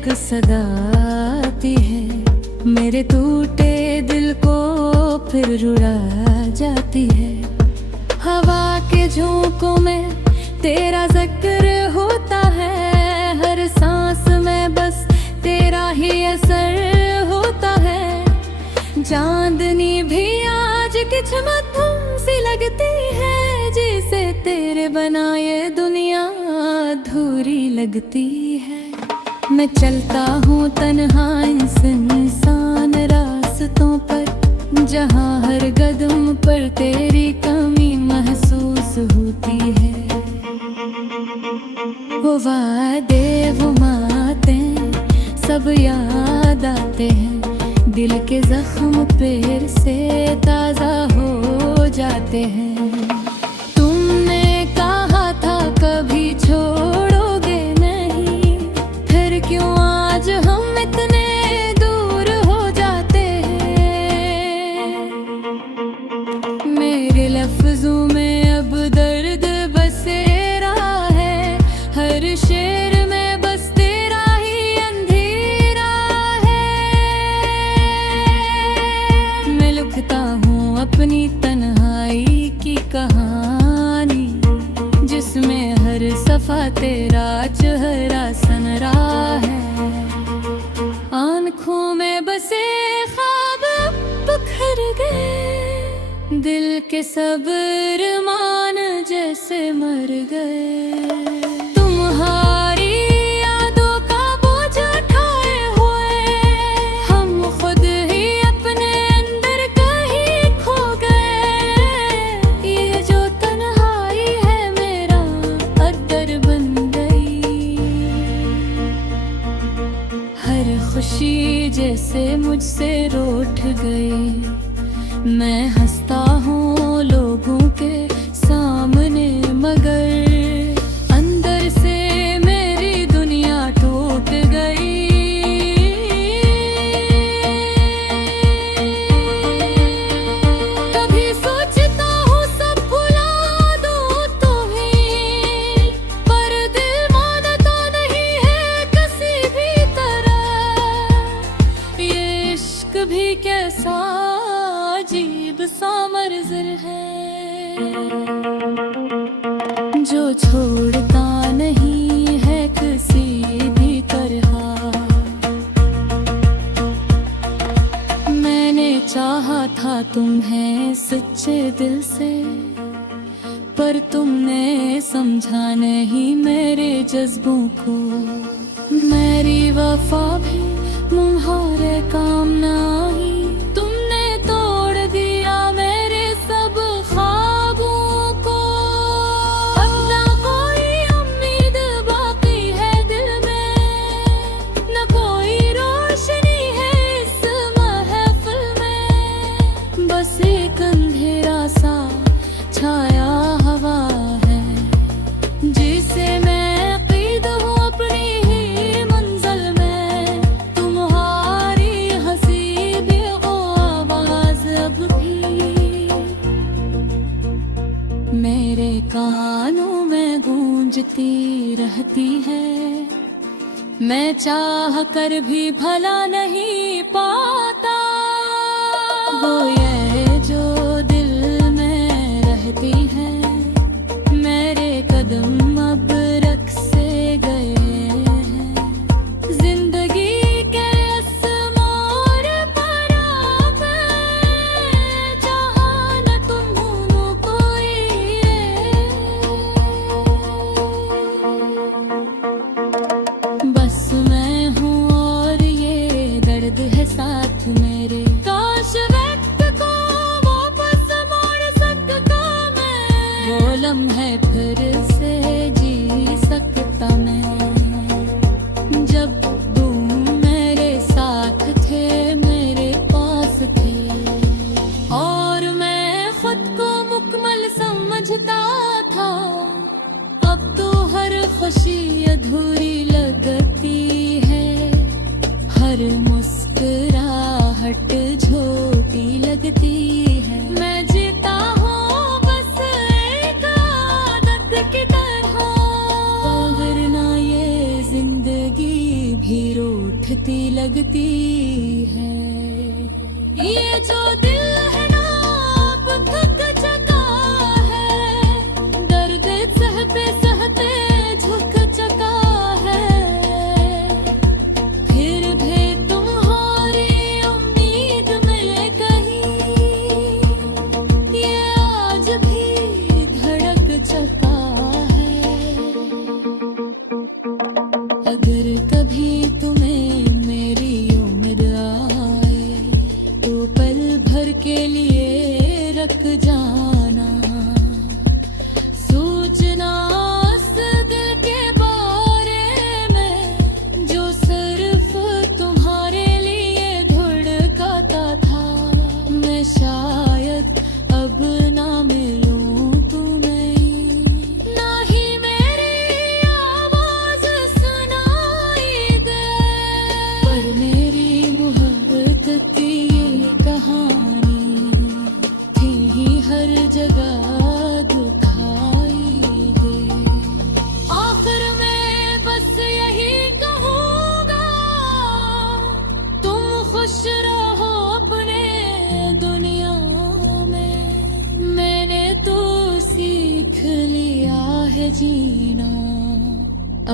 इश्क सदाती है, मेरे टूटे दिल को फिर रुला जाती है। हवा के झोंकों में तेरा जिक्र होता है, हर सांस में बस तेरा ही असर होता है। चांदनी भी आज की चमक सी लगती है, जिसे तेरे बना ये दुनिया अधूरी लगती है। मैं चलता हूँ तन्हा इन सुनसान रास्तों पर, जहाँ हर कदम पर तेरी कमी महसूस होती है। वो वादे वो बातें सब याद आते हैं, दिल के जख्म फिर से ताजा हो जाते हैं। तुमने कहा था कभी छोड़ोगे नहीं, फिर क्यों आज हम इतने दूर हो जाते हैं। मेरे लफ्जों में अब दर्द बसेरा है, हर शेर में बस तेरा ही अंधेरा है। मैं लिखता हूँ अपनी तन्हाई की कहानी, जिसमें हर सफा तेरा चेहरा सनरा है। आँखों में बसे ख्वाब बिखर गए, दिल के सब अरमान जैसे मर गए। तुम्हारी यादों का बोझ उठाए हुए हम खुद ही अपने अंदर कहीं खो गए। ये जो तन्हाई है मेरा अद्दर बन गई, हर खुशी जैसे मुझसे रूठ गई। मैं हंसता हूँ लोगों के सामने, मगर अंदर से मेरी दुनिया टूट गई। कभी सोचता हूँ सब भुला दूँ तुम्हें, पर दिल मानता नहीं है किसी भी तरह। ये इश्क भी कैसा अजीब सा मंज़र है, जो छोड़ता नहीं है किसी भी तरह। मैंने चाहा था तुम्हें सच्चे दिल से, पर तुमने समझा नहीं मेरे जज्बों को। मेरी वफा भी तुम्हारे काम ना आई, छाया हवा है जिसे मैं क़ैद हूँ अपनी ही मंज़िल में। तुम्हारी हंसी भी वो आवाज़ अब भी मेरे कानों में गूंजती रहती है। मैं चाह कर भी भला नहीं पाता, वो ये जो है मेरे कदम अब रख से गए हैं। जिंदगी के इस मोड़ पर मैं जहाँ न तुम हो कोई, बस मैं हूँ और ये दर्द है साथ मेरे। काश लम्हे फिर से जी सकता मैं, जब तुम मेरे साथ थे, मेरे पास थे, और मैं खुद को मुकम्मल समझता था। अब तो हर खुशी अधूरी लगती है, हर मुस्कुराहट झोटी लगती है। मैं जीता हूँ की तरह, वरना ये जिंदगी भी रो लगती है। ये जो दिल है ना अब थक चुका है, दर्द सहते सहते झुक चुका है। फिर भी तुम्हारी उम्मीद में कहीं ये आज भी धड़क चुका है। अगर कभी तुम्हें मेरी उम्र आए तो पल भर के लिए रख जाना। सोचना उस दिल के बारे में जो सिर्फ तुम्हारे लिए धड़कता था। मैं शायद अब ना मिलूं तुम्हें, ना ही मेरी आवाज सुनाई दे, पर मेरी मोहब्बत की ये कहानी थी ही हर जगह दुखाई दे। आखिर में बस यही कहूँगा, तुम खुश रहो अपने दुनिया में। मैंने तो सीख लिया है जीना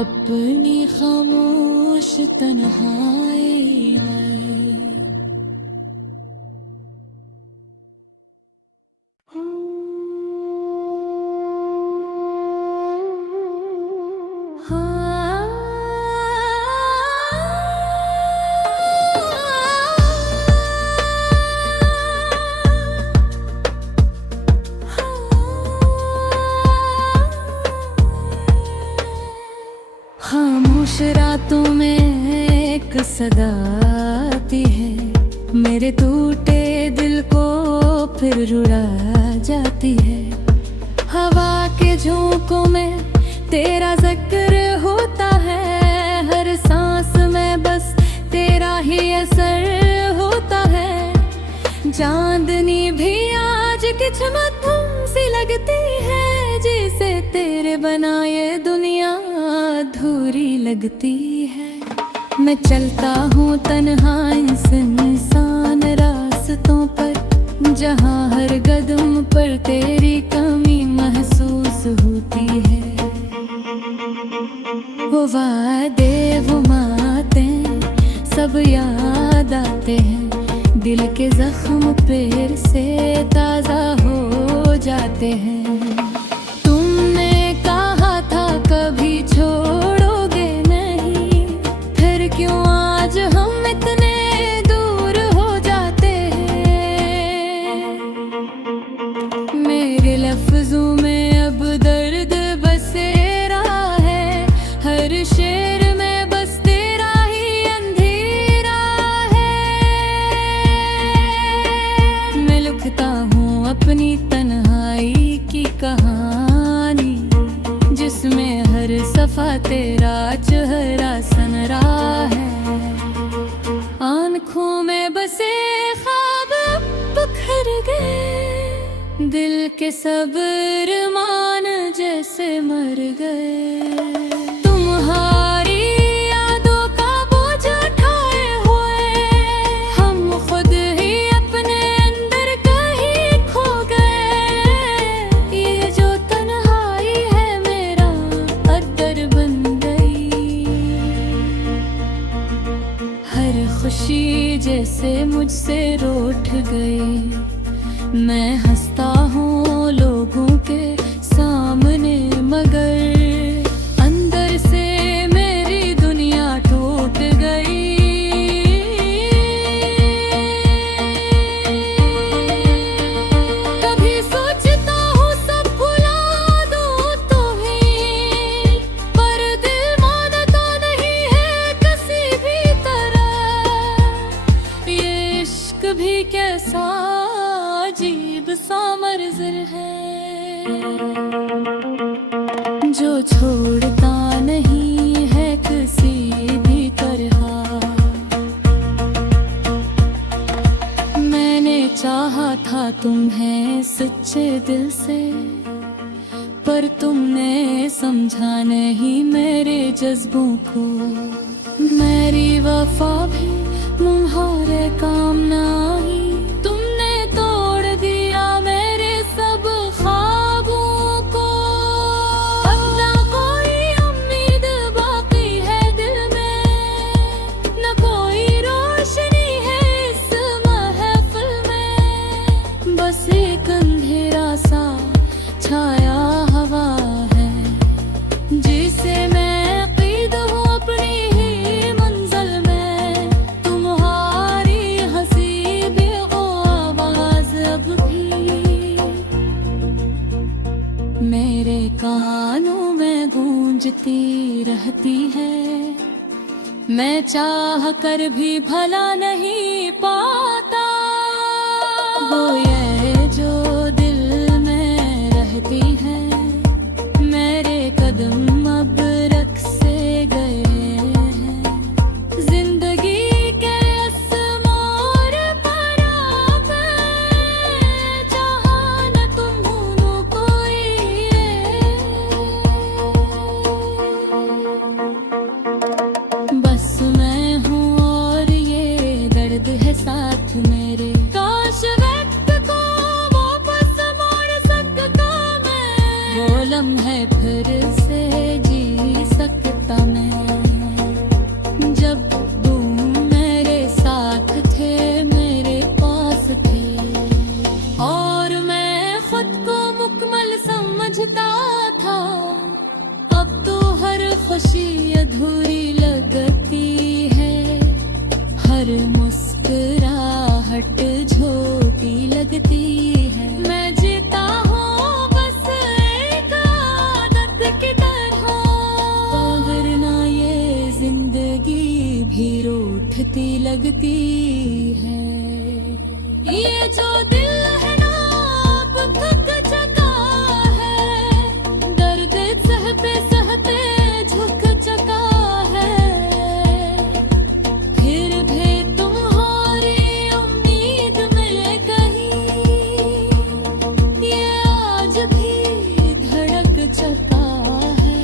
अपनी खामोश तन्हाई में। खामोश रातों में एक सदा आती है, मेरे टूटे दिल को फिर रुला जाती है। हवा के झोंकों में तेरा जिक्र होता है, हर सांस में बस तेरा ही असर होता है। चांदनी भी आज किस्मत सी लगती है, जिसे तेरे बनाए दुनिया अधूरी लगती है। मैं चलता हूँ तन्हा इंसान रास्तों पर, जहाँ हर कदम पर तेरी कमी महसूस होती है। वो वादे वो बातें सब याद आते हैं, दिल के जख्म फिर से ताजा हो जाते हैं। तुमने कहा था कभी छोड़ोगे नहीं, फिर क्यों आज हम इतने दूर हो जाते हैं। मेरे लफ्जों में अब दर्द बसेरा है, हर शेर में बस तेरा ही अंधेरा है। मैं लिखता हूँ अपनी तन्हाई की कहानी, जिसमें हर सफा तेरा चेहरा सनरा है। आँखों में बसे ख्वाब बिखर गए, दिल के सब अरमान जैसे मर गए। तुम्हारी यादों का बोझ उठाए हुए हम खुद ही अपने अंदर कहीं खो गए। ये जो तन्हाई है मेरा अदर बन गई, हर खुशी जैसे मुझसे रूठ गई। मैं हंसता हूँ लोगों के सामने, मगर अंदर से मेरी दुनिया टूट गई। कभी सोचता हूँ सब भुला दूँ तुम्हें, पर दिल मानता नहीं है किसी भी तरह। ये इश्क भी कैसा अजीब सा मंज़र है, जो छोड़ता नहीं है किसी भी तरह। मैंने चाहा था तुम्हें सच्चे दिल से, पर तुमने समझा नहीं मेरे जज्बों को। मेरी वफा भी तुम्हारे काम नहीं, तुमने तोड़ दिया मेरे सब ख्वाबों को। अब ना कोई उम्मीद बाकी है दिल में, न कोई रोशनी है इस महफिल में। बस एक अंधेरा सा छाया हवा है, जिसे मैं मेरे कानों में गूंजती रहती है, मैं चाह कर भी भला नहीं पाता। वो ये जो दिल में रहती है, मेरे कदम अब रख से गए हैं। जिंदगी के असमोर पर जहाँ न तुम हो कोई, बस मैं हूँ और ये दर्द है साथ मेरे। काश वक्त को वापस मोड़ सकता मैं, वो लम्हे फिर से जी सकता मैं। जब तुम मेरे साथ थे, मेरे पास थे, और मैं खुद को मुकम्मल समझता था। अब तो हर खुशी अधूरी लगती है, हर मुस्कुराहट झोंकी लगती है। मैं जीता हूँ बस एक आदत की तरह, वरना ये जिंदगी भी रूठती लगती है। ये जो दिल है ना अब थक चुका है, दर्द सहते सहते झुक चुका है। फिर भी तुम्हारी उम्मीद में कहीं ये आज भी धड़क चुका है।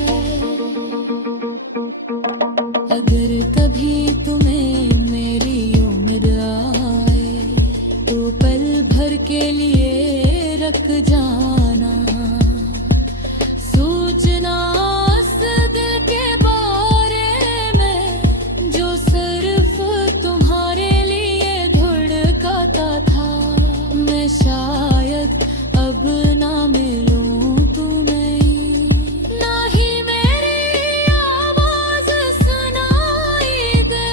अगर कभी तुम्हें मेरी उम्र आए, तो पल भर के लिए रख जाना। सोचना उस दिल के बारे में, जो सिर्फ तुम्हारे लिए धड़कता था। मैं शायद अब ना मिलूं तुम्हें, ना ही मेरी आवाज सुनाई दे,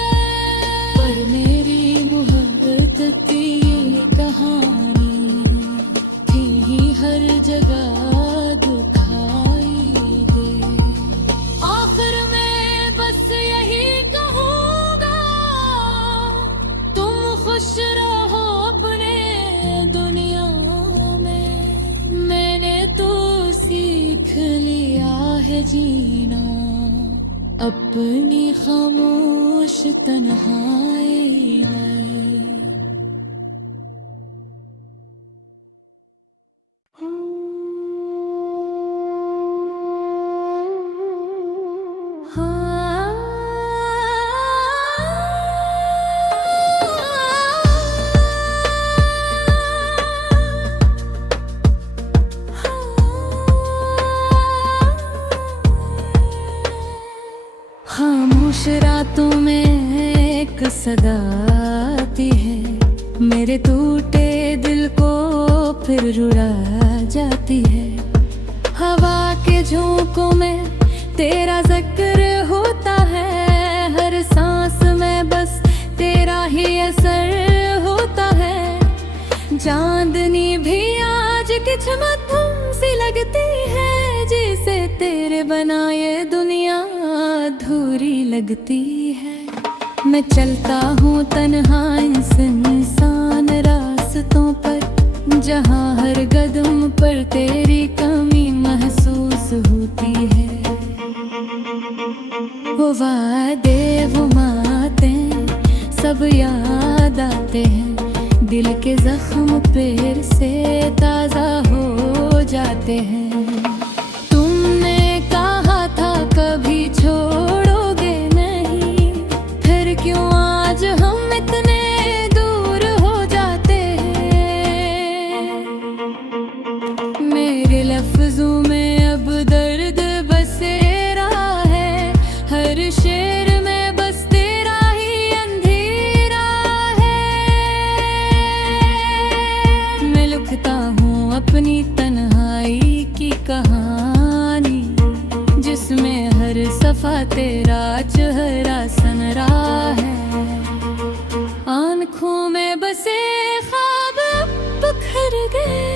पर मेरी मोहब्बत की ये कहानी थी ही हर जगह दुखाई दे। आखिर में बस यही कहूँगा, तुम खुश रहो अपने दुनिया में। मैंने तो सीख लिया है जीना अपनी खामोश तन्हाई में। खामोश रातों में एक सदा आती है, मेरे टूटे दिल को फिर रुला जाती है। हवा के झोंकों में तेरा जिक्र होता है, हर सांस में बस तेरा ही असर होता है। चांदनी भी आज किस्मत सी लगती है, जिसे तेरे बनाए दुनिया अधूरी लगती है। मैं चलता हूँ तन्हा इंसान रास्तों पर, जहाँ हर कदम पर तेरी कमी महसूस होती है। वो वादे वो बातें सब याद आते हैं, दिल के जख्म फिर से ताजा हो जाते हैं। तुमने कहा था कभी छोड़ोगे नहीं, मेरे लफ्जों में अब दर्द बसेरा है, हर शेर में बस तेरा ही अंधेरा है। मैं लिखता हूँ अपनी तन्हाई की कहानी, जिसमें हर सफा तेरा चेहरा सनरा है। आँखों में बसे ख्वाब बिखर गए,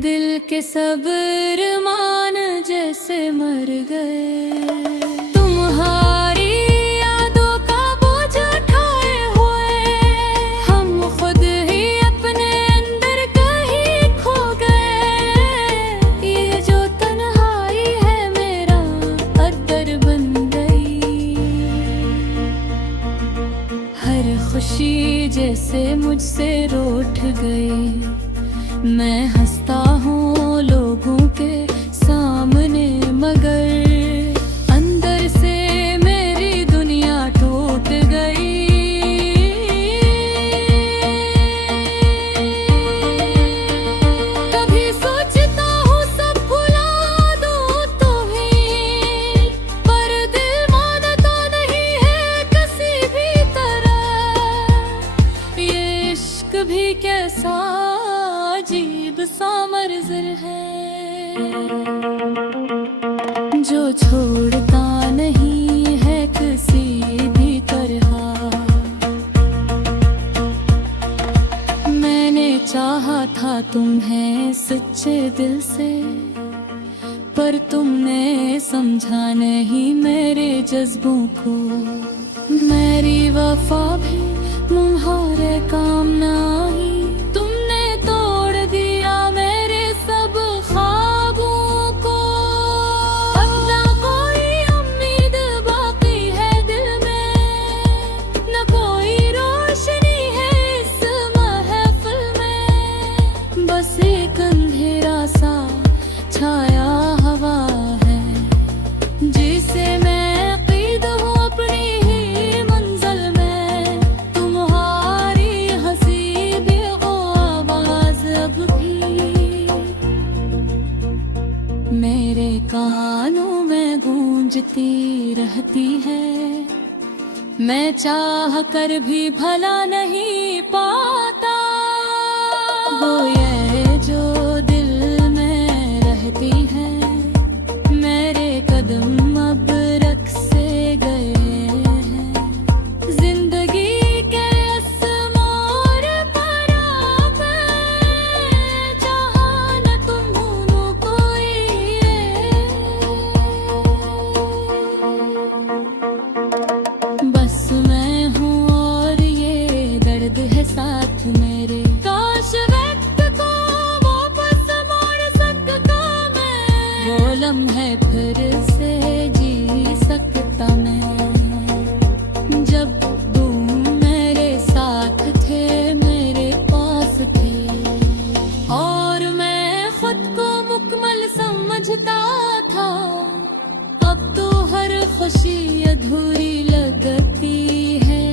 दिल के सब अरमान जैसे मर गए। तुम्हारी यादों का बोझ उठाए हुए हम खुद ही अपने अंदर कहीं खो गए। ये जो तन्हाई है मेरा अद्दर बन गई, हर खुशी जैसे मुझसे रूठ गई। मैं हंसता हूँ लोगों के सामने, मगर अंदर से मेरी दुनिया टूट गई। कभी सोचता हूँ सब भुला दूँ तुम्हें, पर दिल मानता नहीं है किसी भी तरह। ये इश्क भी कैसा अजीब सा मंज़र है, जो छोड़ता नहीं है किसी भी तरह। मैंने चाहा था तुम्हें सच्चे दिल से, पर तुमने समझा नहीं मेरे जज्बों को। मेरी वफा भी तुम्हारे काम ना आई, छाया हवा है जिसे मैं क़ैद हूँ अपनी ही मंज़िल में। तुम्हारी हंसी भी वो आवाज़ अब भी मेरे कानों में गूंजती रहती है। मैं चाह कर भी भला नहीं पाता, वो ये जो कदम अब रख से गए हैं। जिंदगी के इस मोड़ पर चाहा न तुम भूलो कोई, बस मैं हूँ और ये दर्द है साथ मेरे। काश वक्त को वापस मोड़ सकता मैं, वो लम्हे फिर से जी सकता मैं, जब तुम मेरे साथ थे, मेरे पास थे। और मैं खुद को मुकम्मल समझता था, अब तो हर खुशी अधूरी लगती है।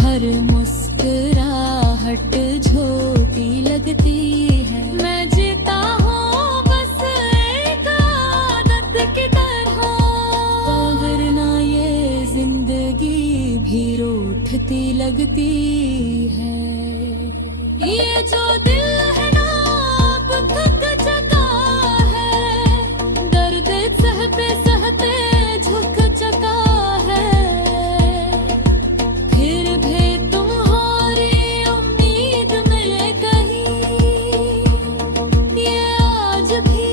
हर मुस्कुराहट झूठी लगती है। मैं जीता हूँ बस एक आदत की तरह, वरना ये जिंदगी भी रूठती लगती है। ये जो दिल है ना अब थक चुका है, दर्द सहते सहते झुक चुका है। फिर भी तुम्हारी उम्मीद में कहीं ये आज भी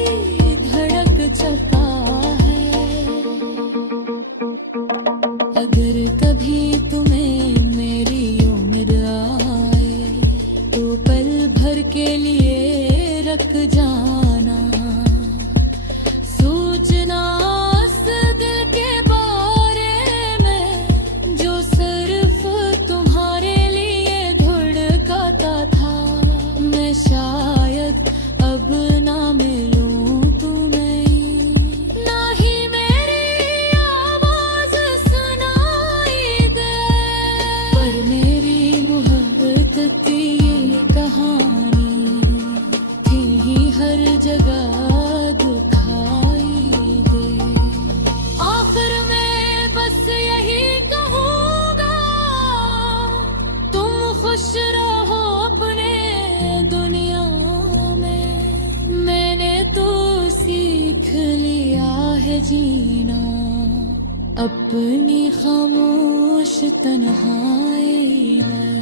धड़क चुका है। अगर कभी तुम्हें मेरी उम्मीद आए, तो पल भर के लिए रख जाना। सोचना उस दिल के बारे में जो सिर्फ तुम्हारे लिए धड़कता था। मैं शायद अब ना मिलूं तुम्हें, ना ही मेरी आवाज सुनाई दे, पर मेरी मोहब्बत की ये कहानी थी हर जगह दिखाई दे। आखिर में बस यही कहूँगा, तुम खुश रहो अपने दुनिया में। मैंने तो सीख लिया है जीना अपनी खामोश तन्हाई में।